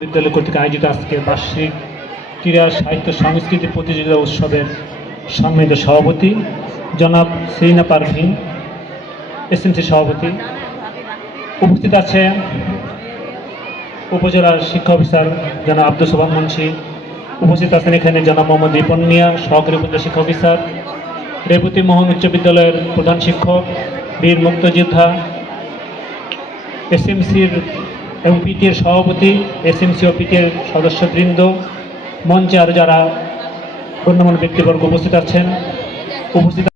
বিদ্যালয় কর্তৃক আয়োজিত আজকে বার্ষিক ক্রীড়া সাহিত্য সংস্কৃতি প্রতিযোগিতা উৎসবের সম্মানিত সভাপতি জনাব শ্রীনা পারভিন এসএমসি সভাপতি, উপস্থিত আছে উপজেলার শিক্ষা অফিসার জনাব আব্দুল সোবহান মুন্সি, উপস্থিত আছেন এখানে জনাব মোহাম্মদ রিপন মিয়া সহকারী উপজেলা শিক্ষা অফিসার, রেবতী মোহন উচ্চ বিদ্যালয়ের প্রধান শিক্ষক, বীর মুক্তিযোদ্ধা, এসএমসির এবং পিটিএর সভাপতি, এসএমসি ও পিটিএর সদস্যবৃন্দ, মঞ্চে আরও যারা গণ্যমান্য ব্যক্তিবর্গ উপস্থিত আছেন, উপস্থিত